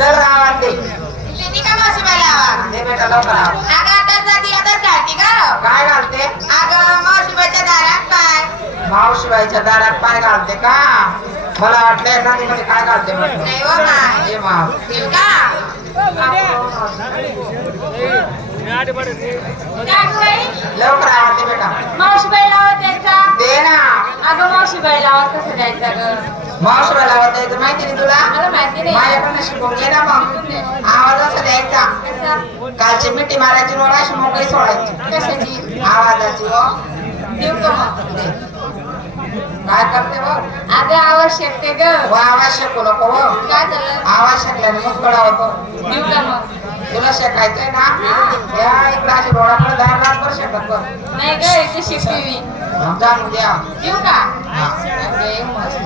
चल गावात दे किती का मावशी बाईला दे बेटा लवकर आव. अगं आता जाती आता घालती का काय घालते अगं मावशी बाईच्या दारात पाय मावशीबाईच्या दारात पाय घालते का मला वाटलं नदीमध्ये काय घालते म्हटलं. नाही हो माय ये माव देऊ का लवकर आव दे बेटा मावशी बाईला आवाज द्यायचा दे ना अगं मावशी बाईला आवाज कसा द्यायचा ग मावशीबाईला आवाज द्यायचं माहिती नाही तुला मला माहिती नाही माझ्याकडनं शिकून घे ना मग आवाज असा द्यायचा कसं? कालची मिठी मारायची वर अशी मोकळी सोडायची कशाची आवाजाची हो देऊ का मग दे. काय करते हो अगं आवाज शकते ग व आवाज शिकू नको हो काय झालं आवाज शिकल्याने मग कळा होतो देऊ का मग तुला शिकायचंय ना या इकडे अशी डोळ्याकडे दहा रातभर शिकत बघ नाही ग इथे शिकते मी जाणून द्या देऊ का हा. अगं, मस्त.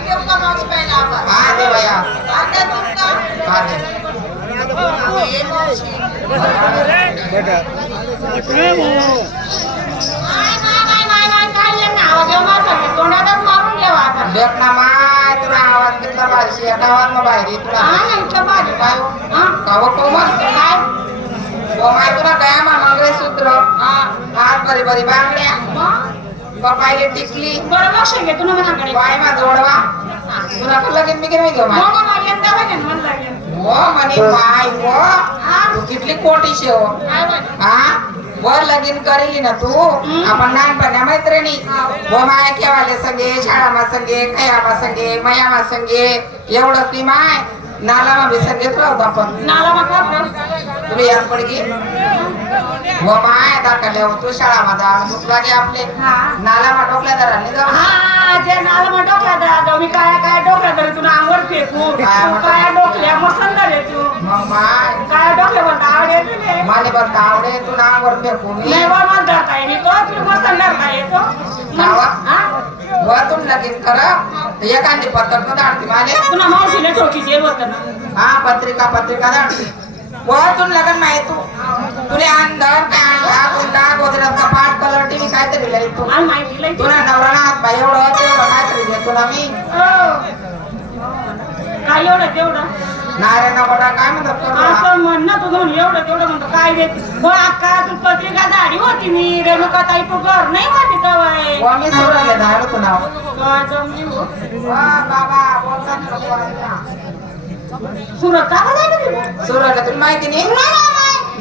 देऊ का मावशी बाईला आवाज हा दे बाया आता देऊ का हा दे ए मावशी तोंडातच मारून घ्यावा आता देख ना माय तुला आवाज कितना भारी या गावात मग बाहेर ये तुला हा ना इथलं भाजी काय हो? हा काव कोमल काय वो माय तुला गया मा मंगळसूत्र हा हात बरी बरी बांगड्या मग कपायले टिकली बरं लक्ष घे तू ना मनाकडे पाय मा जोडवा तुला लगेच मी घेऊन घेऊ माय मग मला एकदा बघेन म्हणलं लागेल वो म्हणे माय वो तू कितली कोटी शेव काय बघ हा वर लगीन करेली ना तू आपण लहानपण्या मैत्रिणी व माया केवाले संगे शाळामा संगे कयामा संगे मयामा संगे एवढं ती माय नालामा बी संगेच राहतो आपण नाला मका तुम्ही याद पडगी व माय दाखवल्या तू शाळामा जा भूक लागे आपले हा. नालामा टोकल्या दरांनी जाऊ हा जे नाला मग डोक्यात मी काय काय डोक्यात धरे तुला अंगवर फेकू काय डोकल्या मसन धरे तू मग माय काय डोक्यावर आवडे तुले माने बघ आवडे तू नांगर फेकू मी नाही वर मग धरता येईल तो तुम्ही मसन धरता येतो नावा? हा वतून लगीन कर एखादी पत्रक दाडती माले तुला मावशीने ठोकी दिलं होतं ना हा पत्रिका दाडती वतून लगन माहित तू तुले अंदर कांदा गुंडा गोदराचा पाठ कलर टीव्ही काहीतरी लई तू आणि माहिती लई तुला नवरा ना हात पाय एवढं तेवढं काहीतरी देतो ना मी काय एवढं तेवढं नारायणा बडा काय म्हणतात करू असं म्हण ना तू जाऊन एवढं तेवढं म्हणतो काय देत अक्का तू पत्रिका झाडी होती मी रेणुका ताई तू घर नाही होती तवय व मी सोडले धाड तू नाव काय जमली हो वा बाबा बोलतात नको ऐका. सुरत का जायचं सुरतला तुला माहिती नाही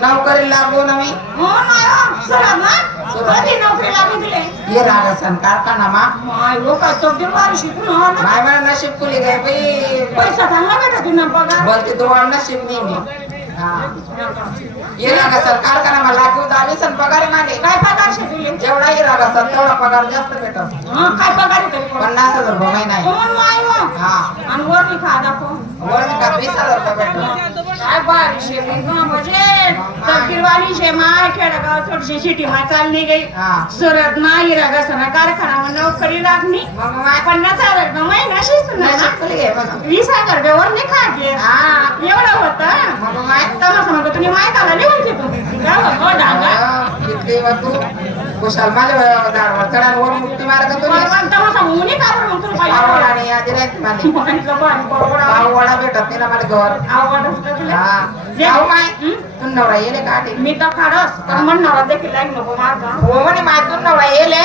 नोकरी लागलो ना मी हो नाही हो सुरत ना सुरत. कधी नोकरी लागली तुले ये रागसन कारखाना मा माय हो काय तब्दील वारी शिकून हो ना माय मला नशीब खुली गए बाई पैसा चांगला भेटा तुला पगार बोलते तो नशीब नाही मी हा ये रागसन कारखाना मला लागू झाली सन पगार मागे काय पगार शे तुले जेवढा ये रागसन तेवढा पगार जास्त भेटत हा काय पगार आहे तरी 50,000 रुपये महिना आहे कोण माय हो हा आणि वर मी खा दाखव वर मी का 20,000 रुपये भेटत काय बारी शे म्हणजे तब्दीलवाली शे माय खेडेगाव थोडीशी शिटी मा चालली गई हा सुरत नाही रागासना कारखाना नोकरी लागली मग माय 50,000 रुपये महिना शिस्त नशीब खुली आहे बघा 20,000 रुपये वर नाही खाते हा एवढं होतं मग माय तमाशा म्हणतो तुम्ही माहित आला लिहून घेतो काय हो डांगा किती व तू कुशाल माले दाडवर चढान वर मुक्ती मारत तुम्ही तमाशा मुनी का बरं म्हणतो आवड आणि आधी राहते माले पाव वडा भेटत नाही ना मला घर हा जाऊ माय तू नवरा येले काटे मी तर खाडस पण म्हणणार देखील लाईन नको माझा हो म्हणे माय तू नवरा येले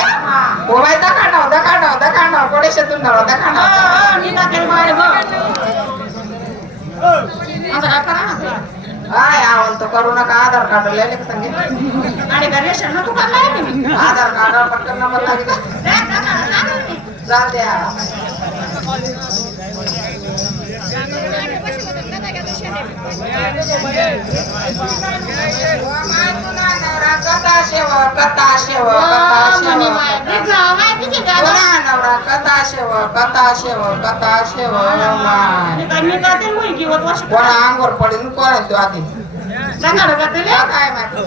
हो माय दखाणं कोडेशे तू नवरा दखाणं मी दाखल बाय असं काय करा ना काय आवल तो करू नका आधार कार्ड लिहिले का सांगितलं आणि का रेशन नको का काय मी आधार कार्ड पटकन नंबर लागेल चालते कथा शेव कथा शेव नवरा कथा शेव कथा शेव कथा शेव कोणा अंगवर पडेल कोण तो आधी काय माहिती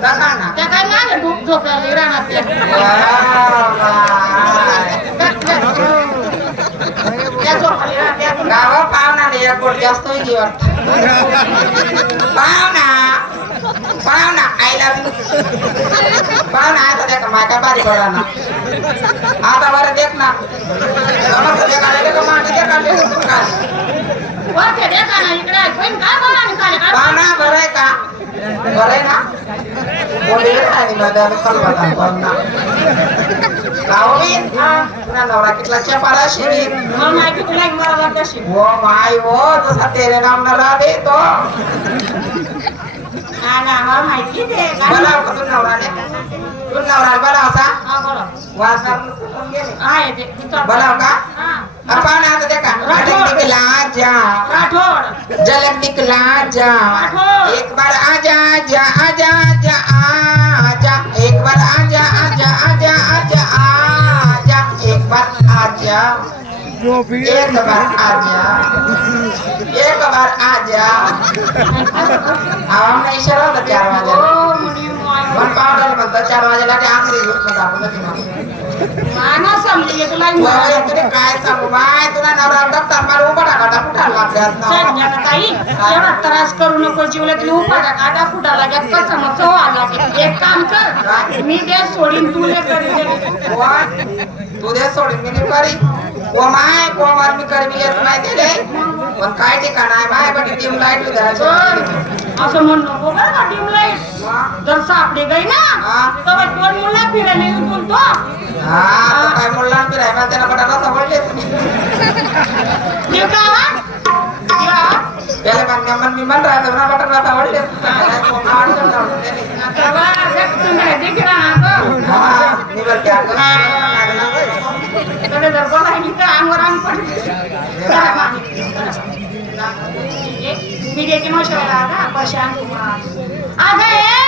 दखाणा गावा पाहुणा एक गोट जास्त होईल पाहुणा आईला पाहुणा आता त्या माका बारी पडा ना आता बरं देख ना समोरचं देखाले का मागे देखाले काय वाटे देखा ना इकडे पण काय बोला आणि काय काय पाना बरं आहे का बरं आहे ना कोणी आणि माझ्या कल्पना करना लावून तुला नवरा कितला चपारा शिवी मग माहिती तुला एक मला वाटत अशी वो माय वो जसा तेरे नाम न राधे तो ना ना मला माहिती ते काय बनाव का तू नवराने तू नवरा बनाव सा हा बोला वाजणार कुठून गेले हा येते बनाव का हा आपण आता देखा झलक दिखला जा राठोड झलक दिखला जा एक बार आजा आजा आजा आजा आजा एक बार आजा आजा आजा आजा आजा एक बार आजा एक बार आजा एक बार आजा आवाम इशारा होता 4 वाजेला ओ मुनी माय पण पावडर म्हणतो 4 वाजेला ते आखरी दिवस दाखवलं तिला माना समजली तुला एक बाई, मला तुला काय सांगू बाय तुला नवरा डॉक्टर मला उभा टाका कुठाला लागल्यास ना सर ताई एवढा त्रास करू नको जीवला तुला उपाटा काटा फुटा लागत कसा मग चव आला एक काम कर मी दे सोडीन तुले करी तू दे सोडून मी नाही करी कोमाय कोमार मी करवी येत माहिती रे पण काय ठिकाण आहे बाय पण टीम लाईट करायचं असं म्हण नको बरं का टीम लाईट जर सापडे गई ना तर दोन मुला फिरायला येऊन बोलतो हा तो काय मुलां फिराय मला त्याला पटाला समजले देव का त्याला मन मी मन राहतो ना पटाला समजले निवड क्या कडे जर बोलायची तर अंगावर अंग पडते मी देते मशाला का पशान कुमार अगं